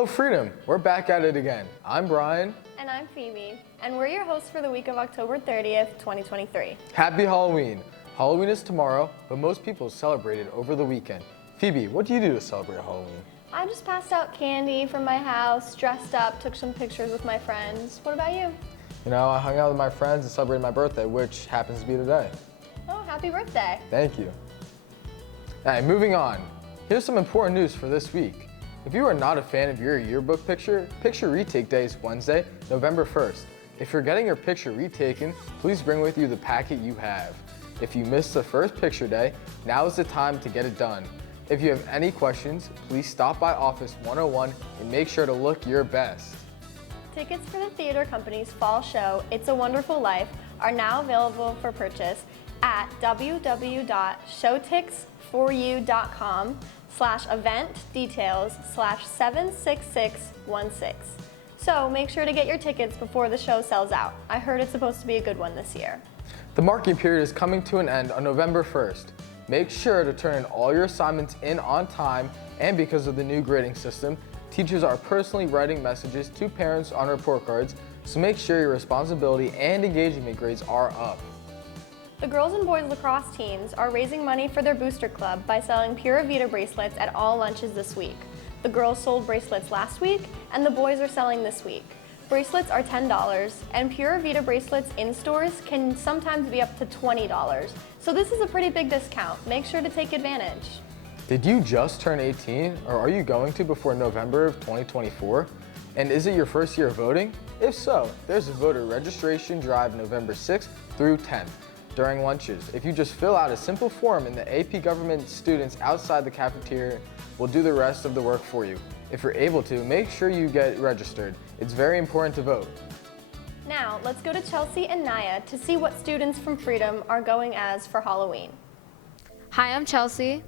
Hello, Freedom. We're back at it again. I'm Brian. And I'm Phoebe. And we're your hosts for the week of October 30th, 2023. Happy Halloween. Halloween is tomorrow, but most people celebrate it over the weekend. Phoebe, what do you do to celebrate Halloween? I just passed out candy from my house, dressed up, took some pictures with my friends. What about you? You know, I hung out with my friends and celebrated my birthday, which happens to be today. Oh, happy birthday. Thank you. All right, moving on. Here's some important news for this week. If you are not a fan of your yearbook picture retake day is Wednesday, November 1st. If you're getting your picture retaken, please bring with you the packet you have. If you missed the first picture day, now is the time to get it done. If you have any questions, please stop by Office 101 and make sure to look your best. Tickets for the theater company's fall show, It's a Wonderful Life, are now available for purchase at www.showtix4u.com/event-details/76616. So make sure to get your tickets before the show sells out. I heard it's supposed to be a good one this year. The marking period is coming to an end on November 1st. Make sure to turn in all your assignments in on time, and because of the new grading system, teachers are personally writing messages to parents on report cards, so make sure your responsibility and engagement grades are up. The girls and boys lacrosse teams are raising money for their booster club by selling Pura Vida bracelets at all lunches this week. The girls sold bracelets last week, and the boys are selling this week. Bracelets are $10, and Pura Vida bracelets in stores can sometimes be up to $20. So this is a pretty big discount. Make sure to take advantage. Did you just turn 18, or are you going to before November of 2024? And is it your first year of voting? If so, there's a voter registration drive November 6th through 10th. During lunches, if you just fill out a simple form and the AP government students outside the cafeteria will do the rest of the work for you. If you're able to, make sure you get registered. It's very important to vote. Now, let's go to Chelsea and Naya to see what students from Freedom are going as for Halloween. Hi, I'm Chelsea.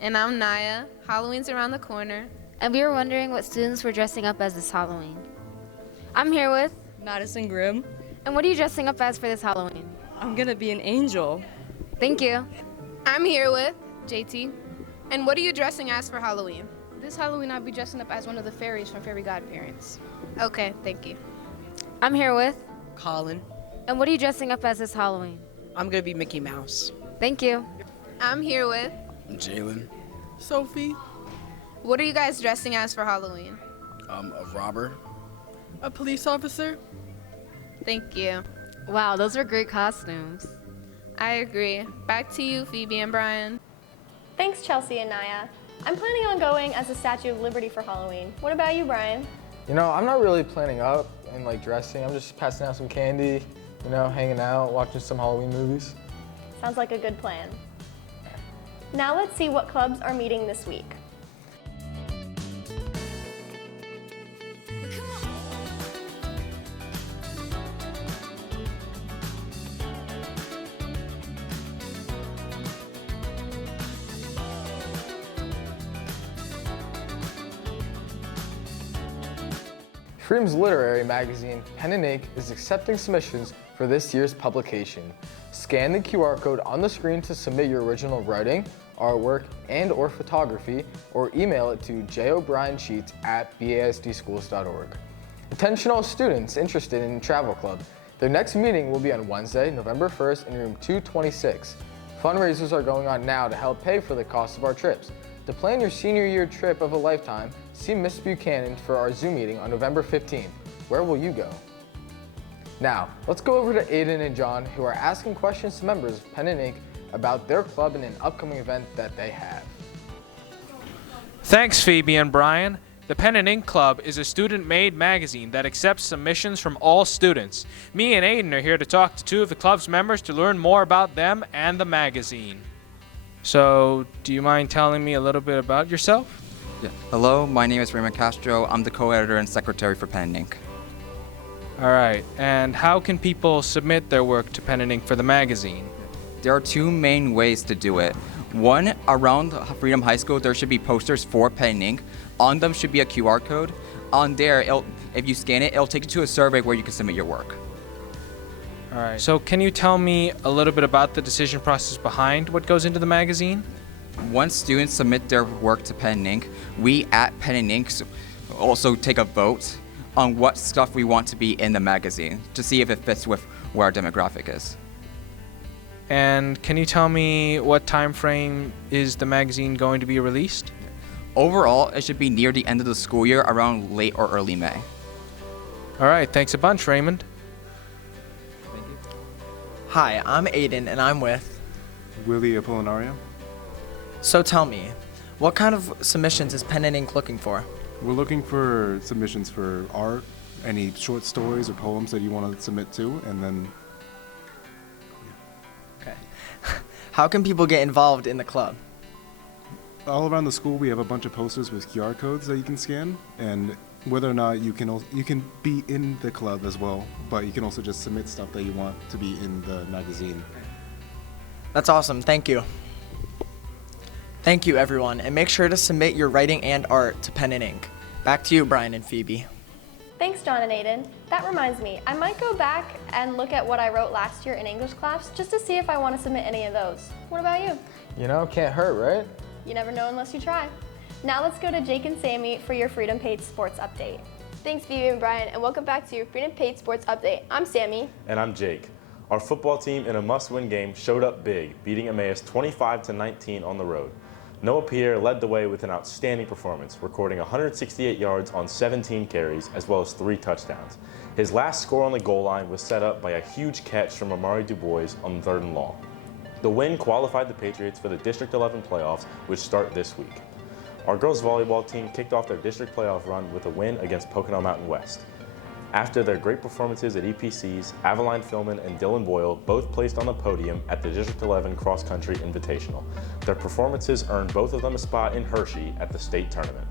And I'm Naya. Halloween's around the corner. And we were wondering what students were dressing up as this Halloween. I'm here with Madison Grimm. And what are you dressing up as for this Halloween? I'm gonna be an angel. Thank you. I'm here with JT. And what are you dressing as for Halloween? This Halloween, I'll be dressing up as one of the fairies from Fairy Godparents. Okay, thank you. I'm here with Colin. And what are you dressing up as this Halloween? I'm gonna be Mickey Mouse. Thank you. I'm here with Jalen. Sophie. What are you guys dressing as for Halloween? A robber. A police officer. Thank you. Wow, those are great costumes. I agree. Back to you, Phoebe and Brian. Thanks, Chelsea and Naya. I'm planning on going as a Statue of Liberty for Halloween. What about you, Brian? You know, I'm not really planning up and dressing. I'm just passing out some candy, hanging out, watching some Halloween movies. Sounds like a good plan. Now let's see what clubs are meeting this week. Freedom's literary magazine, Pen and Ink, is accepting submissions for this year's publication. Scan the QR code on the screen to submit your original writing, artwork, and/or photography, or email it to jobriansheets@basdschools.org. Attention all students interested in Travel Club. Their next meeting will be on Wednesday, November 1st in room 226. Fundraisers are going on now to help pay for the cost of our trips. To plan your senior year trip of a lifetime, see Ms. Buchanan for our Zoom meeting on November 15th. Where will you go? Now, let's go over to Aiden and John, who are asking questions to members of Pen and Ink about their club and an upcoming event that they have. Thanks, Phoebe and Brian. The Pen and Ink Club is a student-made magazine that accepts submissions from all students. Me and Aiden are here to talk to two of the club's members to learn more about them and the magazine. So, do you mind telling me a little bit about yourself? Yeah. Hello, my name is Raymond Castro. I'm the co-editor and secretary for Pen and Ink. All right, and how can people submit their work to Pen and Ink for the magazine? There are two main ways to do it. One, around Freedom High School, there should be posters for Pen and Ink. On them should be a QR code. On there, if you scan it, it'll take you to a survey where you can submit your work. All right. So can you tell me a little bit about the decision process behind what goes into the magazine? Once students submit their work to Pen and Ink, we at Pen and Ink also take a vote on what stuff we want to be in the magazine to see if it fits with where our demographic is. And can you tell me what time frame is the magazine going to be released? Overall, it should be near the end of the school year, around late or early May. All right, thanks a bunch, Raymond. Hi, I'm Aiden, and I'm with Willie Apollinario. So tell me, what kind of submissions is Pen and Ink looking for? We're looking for submissions for art, any short stories or poems that you want to submit to, and then... Okay. How can people get involved in the club? All around the school, we have a bunch of posters with QR codes that you can scan, and whether or not you can be in the club as well, but you can also just submit stuff that you want to be in the magazine. That's awesome, thank you. Thank you, everyone, and make sure to submit your writing and art to Pen and Ink. Back to you, Brian and Phoebe. Thanks, John and Aiden. That reminds me, I might go back and look at what I wrote last year in English class just to see if I want to submit any of those. What about you? You know, can't hurt, right? You never know unless you try. Now let's go to Jake and Sammy for your Freedom Page Sports Update. Thanks, Phoebe and Brian, and welcome back to your Freedom Page Sports Update. I'm Sammy. And I'm Jake. Our football team in a must-win game showed up big, beating Emmaus 25-19 on the road. Noah Pierre led the way with an outstanding performance, recording 168 yards on 17 carries, as well as 3 touchdowns. His last score on the goal line was set up by a huge catch from Amari Dubois on 3rd and long. The win qualified the Patriots for the District 11 playoffs, which start this week. Our girls volleyball team kicked off their district playoff run with a win against Pocono Mountain West. After their great performances at EPCs, Aveline Philman and Dylan Boyle both placed on the podium at the District 11 Cross Country Invitational. Their performances earned both of them a spot in Hershey at the state tournament.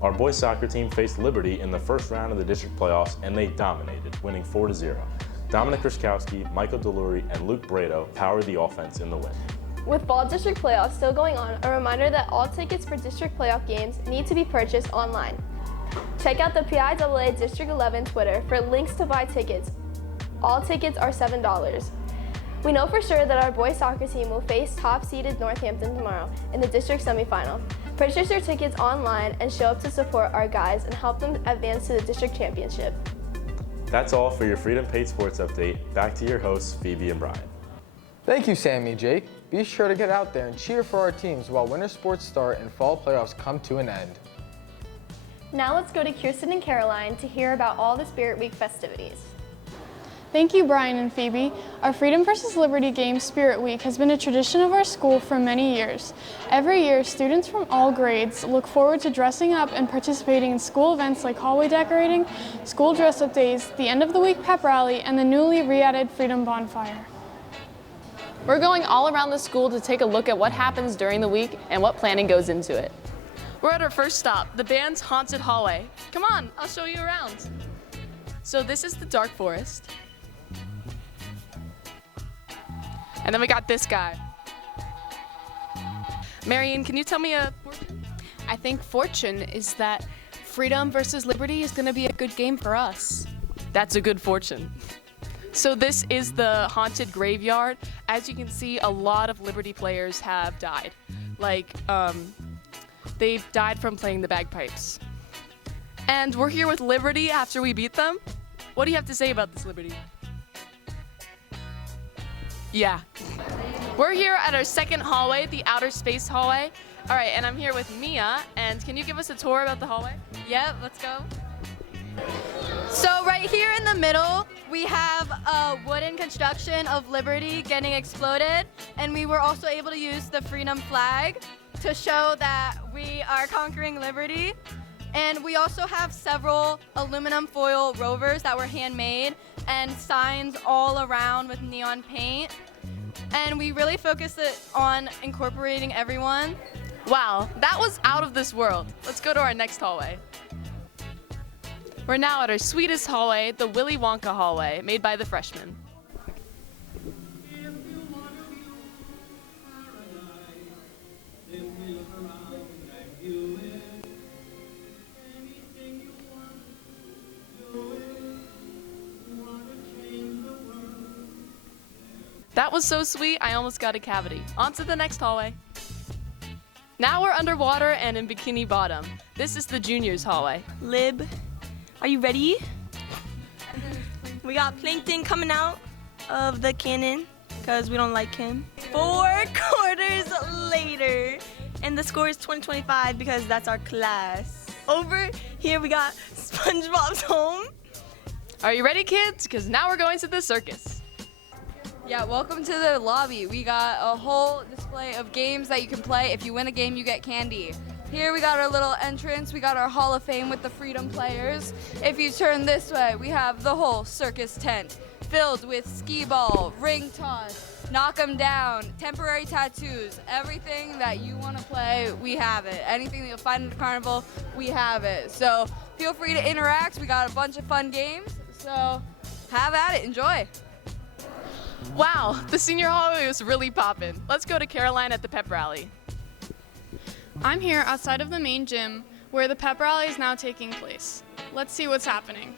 Our boys soccer team faced Liberty in the first round of the district playoffs, and they dominated, winning 4-0. Dominic Kriskowski, Michael Delury, and Luke Brado powered the offense in the win. With fall district playoffs still going on, a reminder that all tickets for district playoff games need to be purchased online. Check out the PIAA District 11 Twitter for links to buy tickets. All tickets are $7. We know for sure that our boys soccer team will face top-seeded Northampton tomorrow in the district semifinal. Purchase your tickets online and show up to support our guys and help them advance to the district championship. That's all for your Freedom Page Sports Update. Back to your hosts, Phoebe and Brian. Thank you, Sammy and Jake. Be sure to get out there and cheer for our teams while winter sports start and fall playoffs come to an end. Now let's go to Kirsten and Caroline to hear about all the Spirit Week festivities. Thank you, Brian and Phoebe. Our Freedom vs. Liberty game, Spirit Week, has been a tradition of our school for many years. Every year, students from all grades look forward to dressing up and participating in school events like hallway decorating, school dress-up days, the end-of-the-week pep rally, and the newly re-added Freedom Bonfire. We're going all around the school to take a look at what happens during the week and what planning goes into it. We're at our first stop, the band's haunted hallway. Come on, I'll show you around. So this is the dark forest. And then we got this guy. Marion, can you tell me a fortune? I think fortune is that Freedom versus Liberty is going to be a good game for us. That's a good fortune. So this is the haunted graveyard. As you can see, a lot of Liberty players have died. They've died from playing the bagpipes. And we're here with Liberty after we beat them. What do you have to say about this, Liberty? Yeah. We're here at our second hallway, the outer space hallway. All right, and I'm here with Mia. And can you give us a tour about the hallway? Yep, let's go. So right here in the middle, we have a wooden construction of Liberty getting exploded. And we were also able to use the Freedom flag to show that we are conquering Liberty. And we also have several aluminum foil rovers that were handmade and signs all around with neon paint. And we really focus it on incorporating everyone. Wow, that was out of this world. Let's go to our next hallway. We're now at our sweetest hallway, the Willy Wonka hallway, made by the freshmen. That was so sweet, I almost got a cavity. On to the next hallway. Now we're underwater and in Bikini Bottom. This is the juniors hallway. Lib, are you ready? We got Plankton coming out of the cannon because we don't like him. 4 quarters later, and the score is 20-25 because that's our class. Over here we got SpongeBob's home. Are you ready, kids? Because now we're going to the circus. Yeah, welcome to the lobby. We got a whole display of games that you can play. If you win a game, you get candy. Here we got our little entrance. We got our Hall of Fame with the Freedom players. If you turn this way, we have the whole circus tent filled with skee ball, ring toss, knock 'em down, temporary tattoos, everything that you want to play, we have it. Anything that you'll find in the carnival, we have it. So feel free to interact. We got a bunch of fun games. So have at it. Enjoy. Wow, the senior hallway was really poppin'. Let's go to Caroline at the pep rally. I'm here outside of the main gym where the pep rally is now taking place. Let's see what's happening.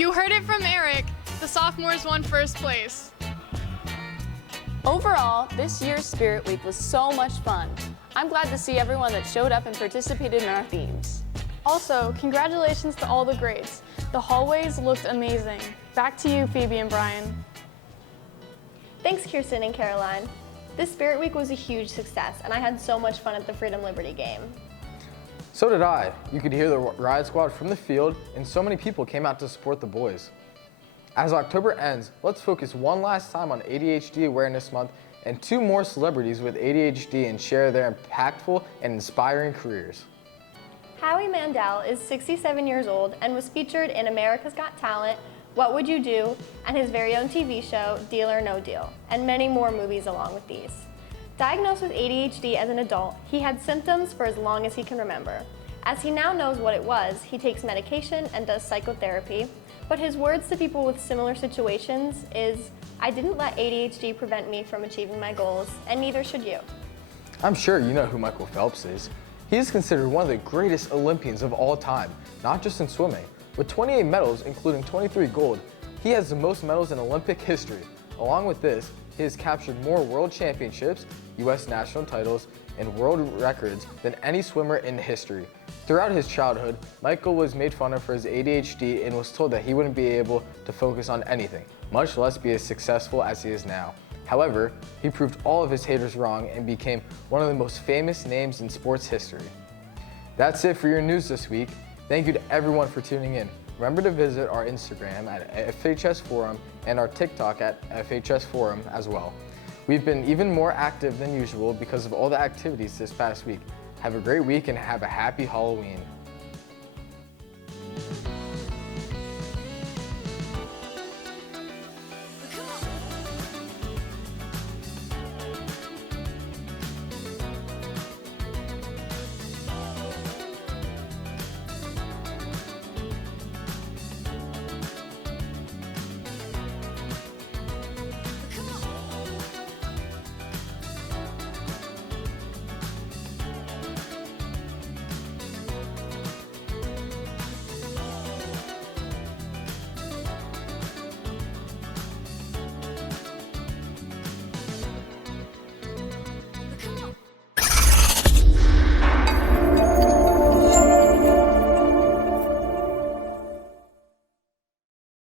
You heard it from Eric. The sophomores won first place. Overall, this year's Spirit Week was so much fun. I'm glad to see everyone that showed up and participated in our themes. Also, congratulations to all the grades. The hallways looked amazing. Back to you, Phoebe and Brian. Thanks, Kirsten and Caroline. This Spirit Week was a huge success, and I had so much fun at the Freedom Liberty game. So did I. You could hear the riot squad from the field, and so many people came out to support the boys. As October ends, let's focus one last time on ADHD Awareness Month and 2 more celebrities with ADHD and share their impactful and inspiring careers. Howie Mandel is 67 years old and was featured in America's Got Talent, What Would You Do, and his very own TV show, Deal or No Deal, and many more movies along with these. Diagnosed with ADHD as an adult, he had symptoms for as long as he can remember. As he now knows what it was, he takes medication and does psychotherapy, but his words to people with similar situations is, "I didn't let ADHD prevent me from achieving my goals, and neither should you." I'm sure you know who Michael Phelps is. He is considered one of the greatest Olympians of all time, not just in swimming. With 28 medals, including 23 gold, he has the most medals in Olympic history. Along with this, he has captured more world championships, U.S. national titles, and world records than any swimmer in history. Throughout his childhood, Michael was made fun of for his ADHD and was told that he wouldn't be able to focus on anything, much less be as successful as he is now. However, he proved all of his haters wrong and became one of the most famous names in sports history. That's it for your news this week. Thank you to everyone for tuning in. Remember to visit our Instagram at FHS Forum and our TikTok at FHS Forum as well. We've been even more active than usual because of all the activities this past week. Have a great week and have a happy Halloween.